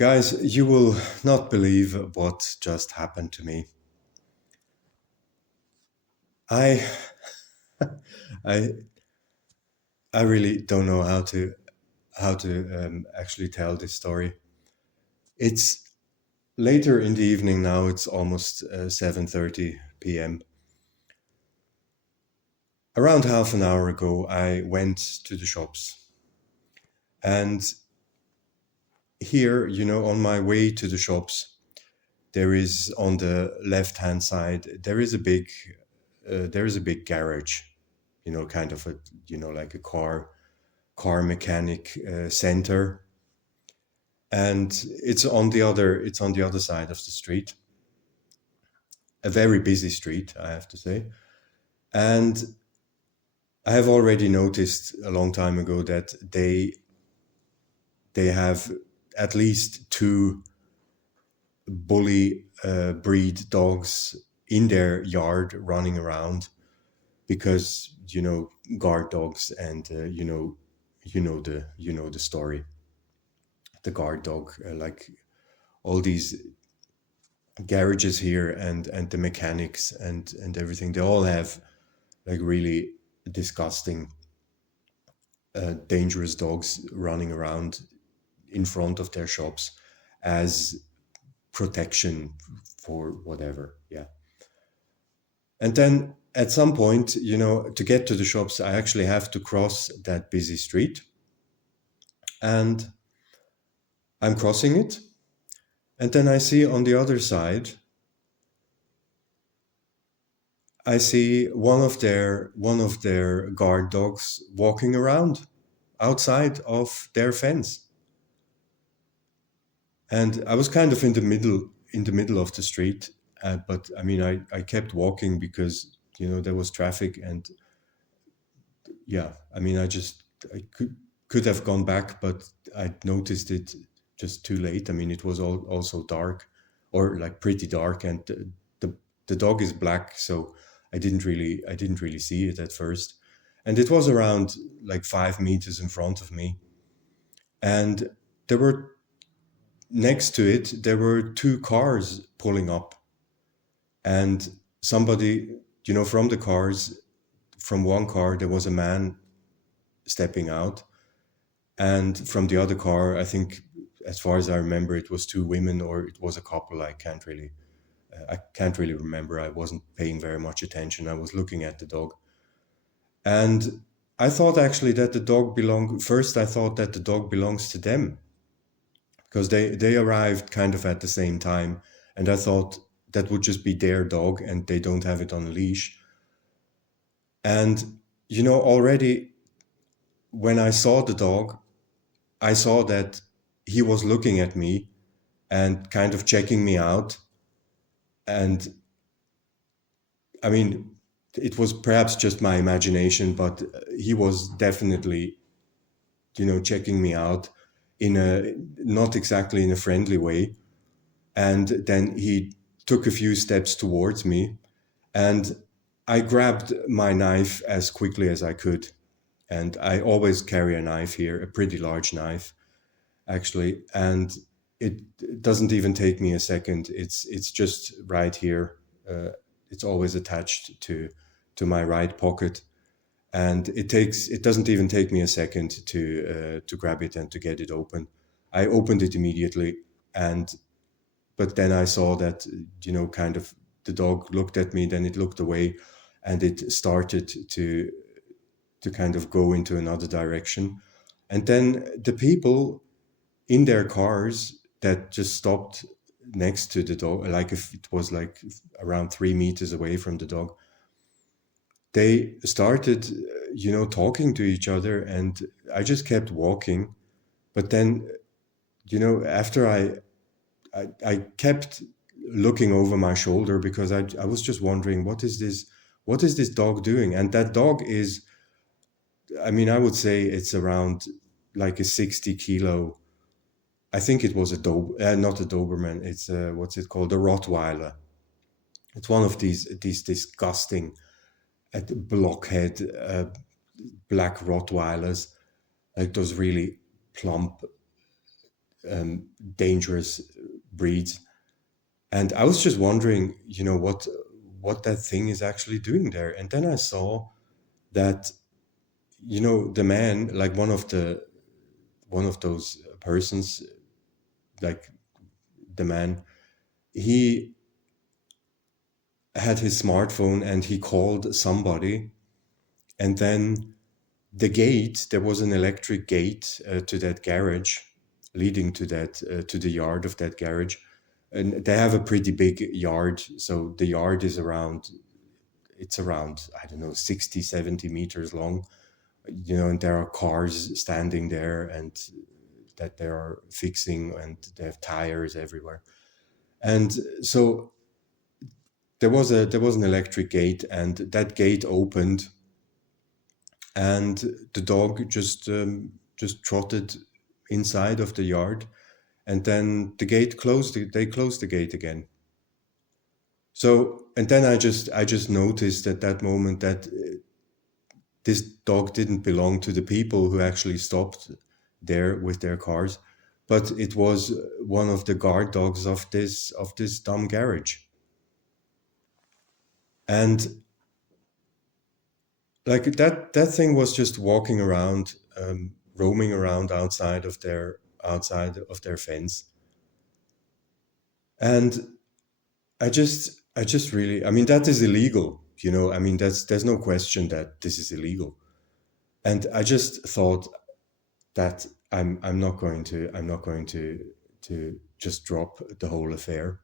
Guys, you will not believe what just happened to me. I I I really don't know how to actually tell this story. It's later in the evening now. It's almost 7:30 p.m. Around half an hour ago, I went to the shops, and here, on my way to the shops, there is on the left-hand side there is a big garage, kind of a like a car mechanic center, and it's on the other side of the street, a very busy street, I have to say. And I have already noticed a long time ago that they have at least two bully breed dogs in their yard running around, because guard dogs, and the story. The guard dog, like all these garages here, and the mechanics, and everything, they all have like really disgusting, dangerous dogs running around in front of their shops as protection for whatever. Yeah. And then at some point, to get to the shops, I actually have to cross that busy street, and I'm crossing it. And then I see on the other side, I see one of their guard dogs walking around outside of their fence. And I was kind of in the middle of the street, but I mean, I kept walking because there was traffic, and yeah, I mean, I could have gone back, but I noticed it just too late. I mean, it was also dark, or like pretty dark, and the dog is black, so I didn't really see it at first, and it was around like 5 meters in front of me, and there were next to it there were two cars pulling up, and somebody, from the cars, from one car there was a man stepping out, and from the other car, I think, as far as I remember, it was two women, or it was a couple. I can't really remember. I wasn't paying very much attention. I was looking at the dog, and I thought actually that the dog belonged. First, I thought that the dog belongs to them, because they arrived kind of at the same time, and I thought that would just be their dog, and they don't have it on a leash. And already when I saw the dog, I saw that he was looking at me and kind of checking me out. And I mean, it was perhaps just my imagination, but he was definitely, checking me out in a not exactly in a friendly way. And then he took a few steps towards me, and I grabbed my knife as quickly as I could. And I always carry a knife here, a pretty large knife, actually. And it doesn't even take me a second. It's just right here. It's always attached to my right pocket, and it doesn't even take me a second to grab it and to get it open. I opened it immediately, but then I saw that kind of the dog looked at me, then it looked away, and it started to kind of go into another direction. And then the people in their cars that just stopped next to the dog, like if it was like around 3 meters away from the dog, they started, talking to each other, and I just kept walking. But then, after I kept looking over my shoulder, because I was just wondering, what is this dog doing? And that dog is, I mean, I would say it's around like a 60 kilo. I think it was not a Doberman. It's what's it called? A Rottweiler. It's one of these disgusting blockhead black Rottweilers, like those really plump, um, dangerous breeds. And I was just wondering, what that thing is actually doing there. And then I saw that, the man, like one of those persons, like the man, he had his smartphone and he called somebody. And then the gate, there was an electric gate to that garage, leading to the yard of that garage. And they have a pretty big yard. So the yard is around, I don't know, 60, 70 meters long, and there are cars standing there and that they are fixing, and they have tires everywhere. And so there was an electric gate, and that gate opened, and the dog just trotted inside of the yard, and then the gate closed. They closed the gate again. So, and then I just noticed at that moment that this dog didn't belong to the people who actually stopped there with their cars, but it was one of the guard dogs of this dumb garage. And like that thing was just walking around, roaming around outside of their fence. And I just really, I mean, that is illegal, I mean, there's no question that this is illegal. And I just thought that I'm not going to just drop the whole affair.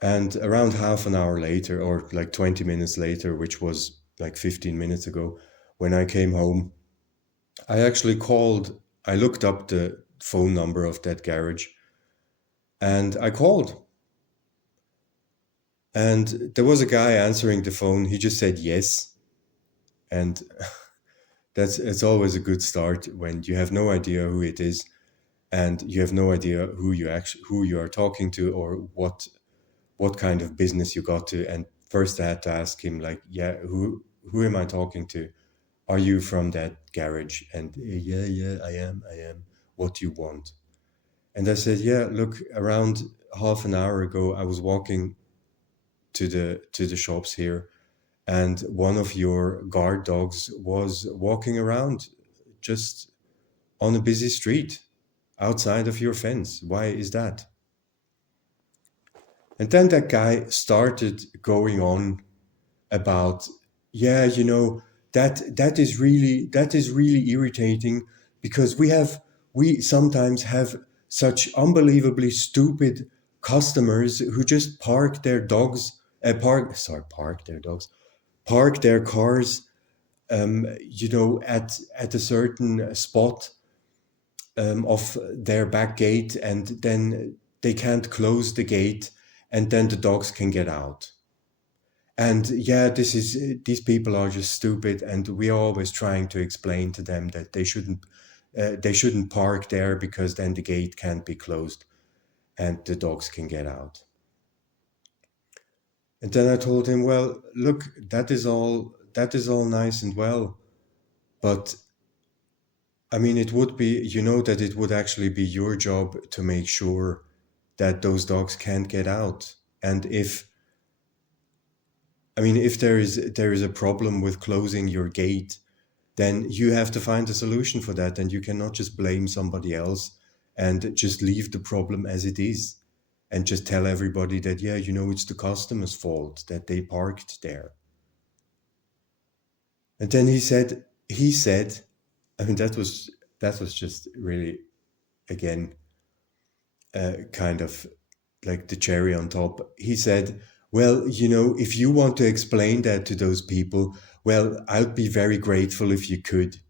And around half an hour later, or like 20 minutes later, which was like 15 minutes ago, when I came home, I actually called. I looked up the phone number of that garage, and I called. And there was a guy answering the phone. He just said yes. And it's always a good start when you have no idea who it is, and you have no idea who you are talking to, or what kind of business you got to. And first I had to ask him, like, yeah, who am I talking to? Are you from that garage? And yeah, I am. What do you want? And I said, yeah, look, around half an hour ago, I was walking to the shops here, and one of your guard dogs was walking around just on a busy street outside of your fence. Why is that? And then that guy started going on about, yeah, that is really irritating, because we sometimes have such unbelievably stupid customers who just park their cars, at a certain spot, of their back gate, and then they can't close the gate, and then the dogs can get out. And yeah, these people are just stupid, and we're always trying to explain to them that they shouldn't park there, because then the gate can't be closed and the dogs can get out. And then I told him, well, look, that is all nice and well, but I mean, it would be, that it would actually be your job to make sure that those dogs can't get out. And if there is a problem with closing your gate, then you have to find a solution for that, and you cannot just blame somebody else and just leave the problem as it is, and just tell everybody that, yeah, it's the customer's fault that they parked there. And then he said, I mean, that was just really, again, kind of like the cherry on top. He said, well, if you want to explain that to those people, well, I'd be very grateful if you could.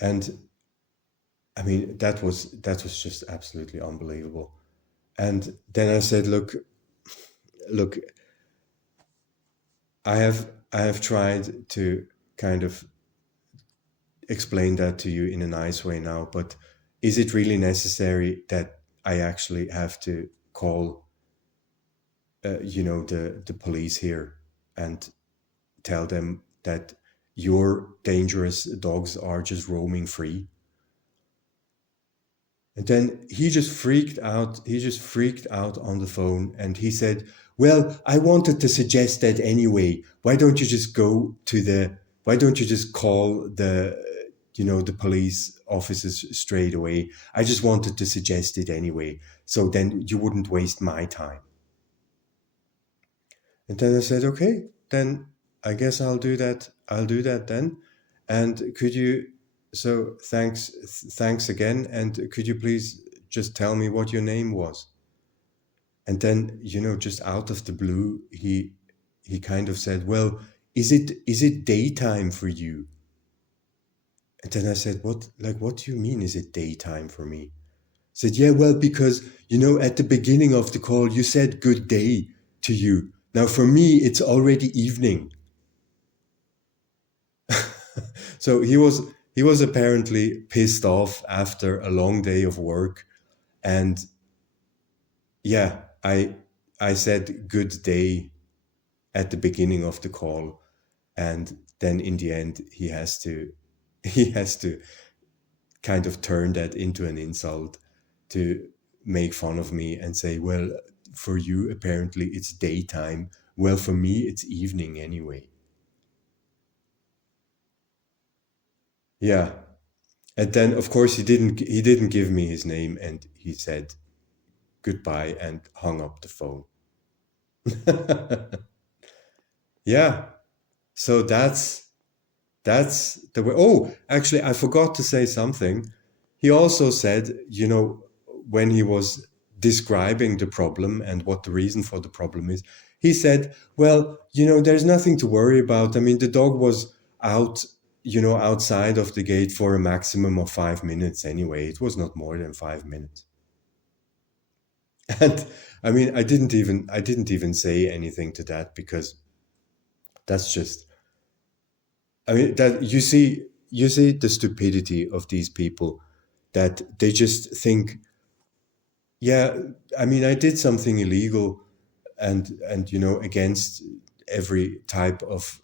And I mean, that was just absolutely unbelievable. And then I said, look, I have tried to kind of explain that to you in a nice way now, but is it really necessary that I actually have to call, the police here, and tell them that your dangerous dogs are just roaming free. And then he just freaked out. He just freaked out on the phone and he said, well, I wanted to suggest that anyway. Why don't you just why don't you just call the police officers straight away? I just wanted to suggest it anyway. So then you wouldn't waste my time. And then I said, okay, then I guess I'll do that. I'll do that then. And thanks again. And could you please just tell me what your name was? And then, just out of the blue, he kind of said, well, is it daytime for you? And then I said, what do you mean, is it daytime for me? He said, yeah, well, because, at the beginning of the call, you said good day to you. Now, for me, it's already evening. So he was apparently pissed off after a long day of work. And yeah, I said good day at the beginning of the call. And then in the end, he has to kind of turn that into an insult to make fun of me and say, well, for you, apparently it's daytime. Well, for me, it's evening anyway. Yeah. And then, of course, he didn't give me his name, and he said goodbye and hung up the phone. Yeah. So that's the way. Oh, actually, I forgot to say something. He also said, when he was describing the problem and what the reason for the problem is, he said, well, there's nothing to worry about. I mean, the dog was out, outside of the gate for a maximum of 5 minutes anyway. It was not more than 5 minutes. And I mean, I didn't even say anything to that because that's just, I mean, that you see the stupidity of these people, that they just think, yeah, I mean, I did something illegal and against every type of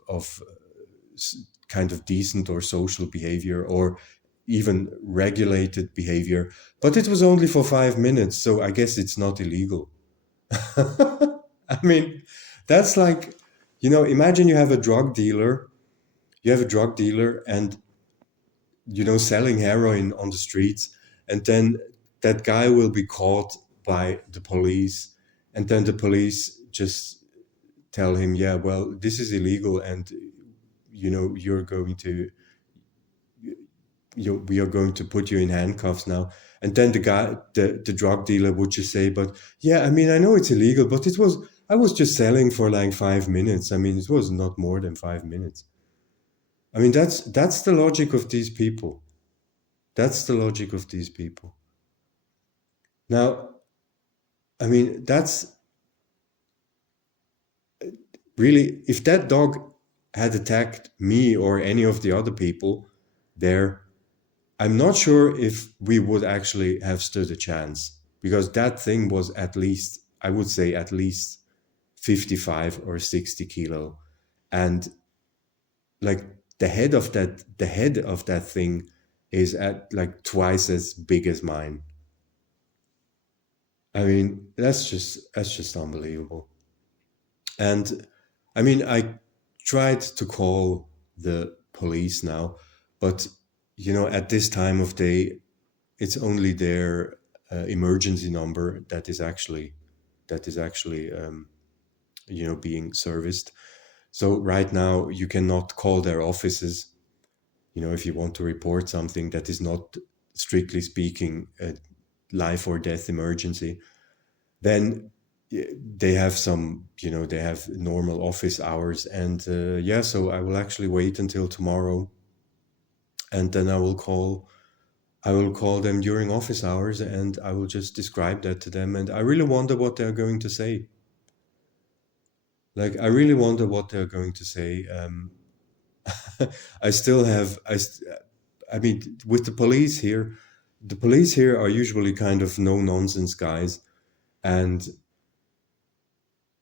kind of decent or social behavior or even regulated behavior, but it was only for 5 minutes, so I guess it's not illegal. I mean, that's like, imagine you have a drug dealer and selling heroin on the streets, and then that guy will be caught by the police, and then the police just tell him, yeah, well, this is illegal, and you're going to we are going to put you in handcuffs now. And then the drug dealer would just say, but yeah, I mean, I know it's illegal, but I was just selling for like 5 minutes. I mean, it was not more than 5 minutes. I mean, that's the logic of these people. That's the logic of these people. Now, I mean, that's really, if that dog had attacked me or any of the other people there, I'm not sure if we would actually have stood a chance, because that thing was I would say at least 55 or 60 kilo. And like the head of that thing is at like twice as big as mine. I mean, that's just unbelievable. And I mean, I tried to call the police now, but at this time of day, it's only their emergency number that is actually being serviced. So right now, you cannot call their offices. If you want to report something that is not strictly speaking a life or death emergency, then they have normal office hours, and yeah, so I will actually wait until tomorrow, and then I will call them during office hours, and I will just describe that to them, and I really wonder what they're going to say. Like, I really wonder what they're going to say. I still have I mean, with the police here are usually kind of no nonsense guys, and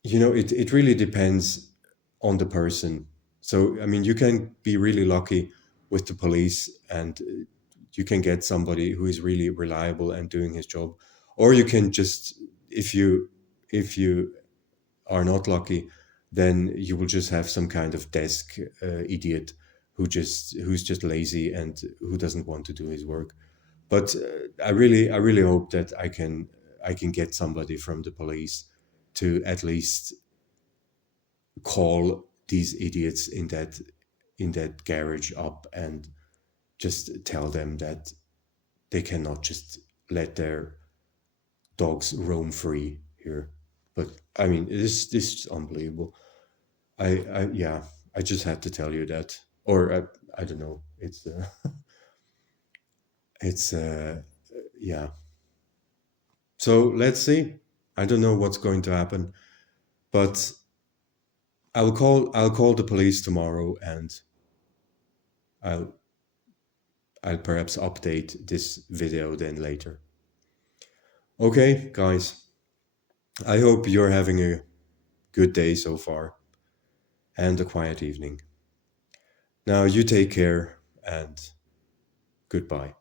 it really depends on the person. So, I mean, you can be really lucky with the police, and you can get somebody who is really reliable and doing his job. Or you can just, if you are not lucky, then you will just have some kind of desk idiot who's just lazy and who doesn't want to do his work. But I really hope that I can get somebody from the police to at least call these idiots in that garage up and just tell them that they cannot just let their dogs roam free here. But I mean, this is unbelievable. Yeah, I just had to tell you that, or I don't know. It's yeah. So let's see. I don't know what's going to happen, but I'll call the police tomorrow, and I'll I'll perhaps update this video then later. Okay, guys. I hope you're having a good day so far and a quiet evening. Now you take care and goodbye.